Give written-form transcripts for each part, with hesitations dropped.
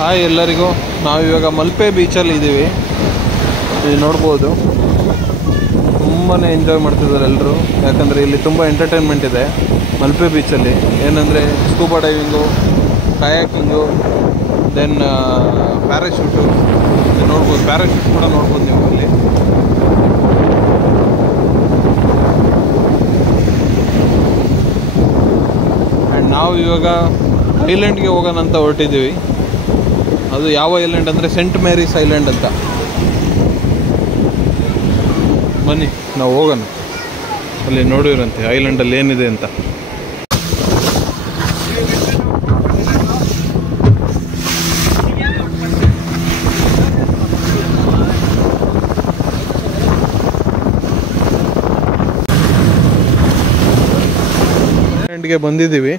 Hi ಎಲ್ಲರಿಗೂ. ನಾವಿವಾಗ ಮಲ್ಪೆ ಬೀಚಲ್ಲಿ ಇದ್ದೀವಿ. ಇಲ್ಲಿ ನೋಡ್ಬೋದು ತುಂಬಾ ಎಂಜಾಯ್ ಮಾಡ್ತಿದ್ದಾರೆ ಎಲ್ಲರೂ. ಯಾಕಂದರೆ ಇಲ್ಲಿ ತುಂಬ ಎಂಟರ್ಟೈನ್ಮೆಂಟ್ ಇದೆ ಮಲ್ಪೆ ಬೀಚಲ್ಲಿ. ಏನಂದರೆ ಸ್ಕೂಬಾ ಡೈವಿಂಗು, ಕಯಾಕಿಂಗು, ದೆನ್ ಪ್ಯಾರಾಶೂಟು ನೋಡ್ಬೋದು. ಪ್ಯಾರಾಶೂಟ್ ಕೂಡ ನೋಡ್ಬೋದು ನೀವು ಇಲ್ಲಿ. ಆ್ಯಂಡ್ ನಾವು ಇವಾಗ ಐಲ್ಯಾಂಡ್ಗೆ ಹೋಗೋಣ ಅಂತ ಹೊರಟಿದ್ದೀವಿ. ಅದು ಯಾವ ಐಲ್ಯಾಂಡ್ ಅಂದರೆ ಸೆಂಟ್ ಮೇರೀಸ್ ಐಲ್ಯಾಂಡ್ ಅಂತ. ಬನ್ನಿ ನಾವು ಹೋಗೋಣ, ಅಲ್ಲಿ ನೋಡಿರಂತೆ ಐಲ್ಯಾಂಡಲ್ಲಿ ಏನಿದೆ ಅಂತ. ಐಲ್ಯಾಂಡ್ಗೆ ಬಂದಿದ್ದೀವಿ,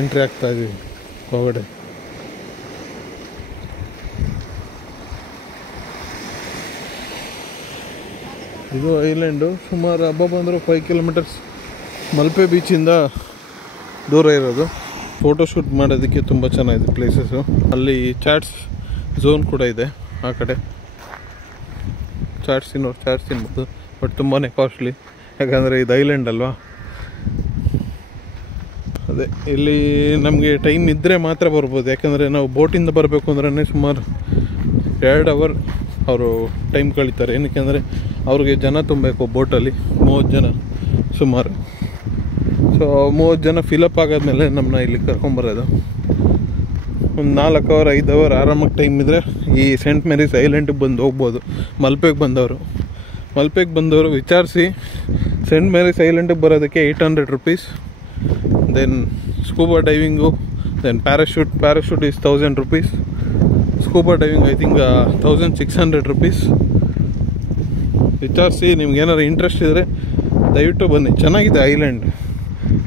ಎಂಟ್ರಿ ಆಗ್ತಾ ಇದ್ದೀವಿ ಹೊರಗಡೆ. ಇದು ಐಲ್ಯಾಂಡು ಸುಮಾರು ಹಬ್ಬ ಬಂದರೂ 5 ಕಿಲೋಮೀಟರ್ಸ್ ಮಲ್ಪೆ ಬೀಚಿಂದ ದೂರ ಇರೋದು. ಫೋಟೋಶೂಟ್ ಮಾಡೋದಕ್ಕೆ ತುಂಬ ಚೆನ್ನಾಗಿದೆ ಪ್ಲೇಸಸ್ಸು. ಅಲ್ಲಿ ಚಾಟ್ಸ್ ಝೋನ್ ಕೂಡ ಇದೆ ಆ ಕಡೆ. ಚಾಟ್ಸ್ ತಿನ್ಬೋದು, ಬಟ್ ತುಂಬಾ ಕಾಸ್ಟ್ಲಿ, ಯಾಕಂದರೆ ಇದು ಐಲ್ಯಾಂಡ್ ಅಲ್ವಾ. ಅದೇ ಇಲ್ಲಿ ನಮಗೆ ಟೈಮ್ ಇದ್ದರೆ ಮಾತ್ರ ಬರ್ಬೋದು. ಯಾಕಂದರೆ ನಾವು ಬೋಟಿಂದ ಬರಬೇಕು ಅಂದ್ರೆ ಸುಮಾರು 2 ಅವರ್ ಅವರು ಟೈಮ್ ಕಳೀತಾರೆ. ಏನಕ್ಕೆ ಅಂದರೆ ಅವ್ರಿಗೆ ಜನ ತುಂಬಬೇಕು ಬೋಟಲ್ಲಿ, 30 ಜನ ಸುಮಾರು. ಸೊ 30 ಜನ ಫಿಲಪ್ ಆಗಾದ್ಮೇಲೆ ನಮ್ಮನ್ನ ಇಲ್ಲಿ ಕರ್ಕೊಂಬರೋದು. ಒಂದು 4 ಅವರ್ 5 ಅವರ್ ಆರಾಮಾಗಿ ಟೈಮ್ ಇದ್ದರೆ ಈ ಸೆಂಟ್ ಮೇರೀಸ್ ಐಲ್ಯಾಂಡಿಗೆ ಬಂದು ಹೋಗ್ಬೋದು. ಮಲ್ಪೆಗೆ ಬಂದವರು ವಿಚಾರಿಸಿ ಸೆಂಟ್ ಮೇರೀಸ್ ಐಲ್ಯಾಂಡಿಗೆ ಬರೋದಕ್ಕೆ 800 rupees. Then scuba diving, then parachute is 1000 rupees. Scuba diving I think 1600 rupees. ವಿಚಾರಿಸಿ ನಿಮ್ಗೆ ಏನಾದ್ರು ಇಂಟ್ರೆಸ್ಟ್ ಇದ್ದರೆ ದಯವಿಟ್ಟು ಬನ್ನಿ. ಚೆನ್ನಾಗಿದೆ ಐಲ್ಯಾಂಡ್,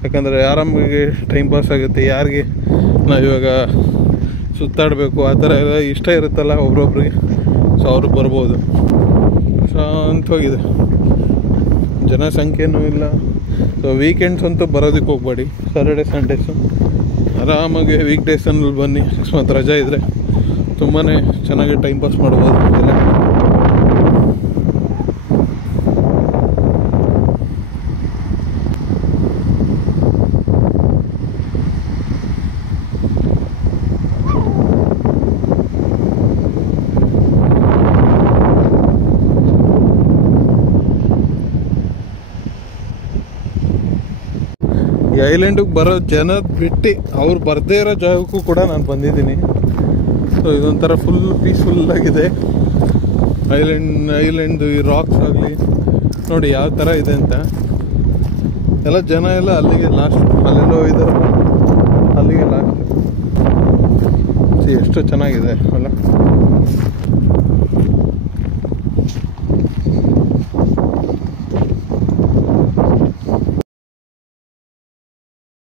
ಯಾಕಂದರೆ ಆರಾಮಾಗಿ ಟೈಮ್ ಪಾಸ್ ಆಗುತ್ತೆ. ಯಾರಿಗೆ ನಾವಿವಾಗ ಸುತ್ತಾಡಬೇಕು ಆ ಥರ ಎಲ್ಲ ಇಷ್ಟ ಇರುತ್ತಲ್ಲ ಒಬ್ರೊಬ್ರಿಗೆ, ಸೊ ಅವರು ಬರ್ಬೋದು. ಶಾಂತವಾಗಿದೆ, ಜನಸಂಖ್ಯೆನೂ ಇಲ್ಲ. ಸೊ ವೀಕೆಂಡ್ಸ್ ಅಂತೂ ಬರೋದಕ್ಕೆ ಹೋಗ್ಬೇಡಿ, ಸ್ಯಾಟರ್ಡೆ ಸಂಡೇಸು ಆರಾಮಾಗಿ ವೀಕ್ ಡೇಸಲ್ಲಿ ಬನ್ನಿ. ಅಕಸ್ಮಾತ್ ರಜಾ ಇದ್ದರೆ ತುಂಬಾ ಚೆನ್ನಾಗಿ ಟೈಮ್ ಪಾಸ್ ಮಾಡ್ಬೋದು ಎಲ್ಲ. ಈ ಐಲ್ಯಾಂಡಿಗೆ ಬರೋ ಜನ ಬಿಟ್ಟು ಅವ್ರು ಬರದೇ ಇರೋ ಜಾಗಕ್ಕೂ ಕೂಡ ನಾನು ಬಂದಿದ್ದೀನಿ. ಸೊ ಇದೊಂಥರ ಫುಲ್ ಪೀಸ್ಫುಲ್ ಆಗಿದೆ ಐಲ್ಯಾಂಡ್. ಈ ರಾಕ್ಸ್ ಆಗಲಿ ನೋಡಿ ಯಾವ ಥರ ಇದೆ ಅಂತ. ಎಲ್ಲ ಜನ ಎಲ್ಲ ಅಲ್ಲಿಗೆ ಲಾಸ್ಟ್, ಅಲ್ಲೆಲ್ಲೋ ಇದ್ದಾರೆ, ಅಲ್ಲಿಗೆ ಲಾಸ್ಟ್. ಎಷ್ಟು ಚೆನ್ನಾಗಿದೆ ಅಲ್ಲ.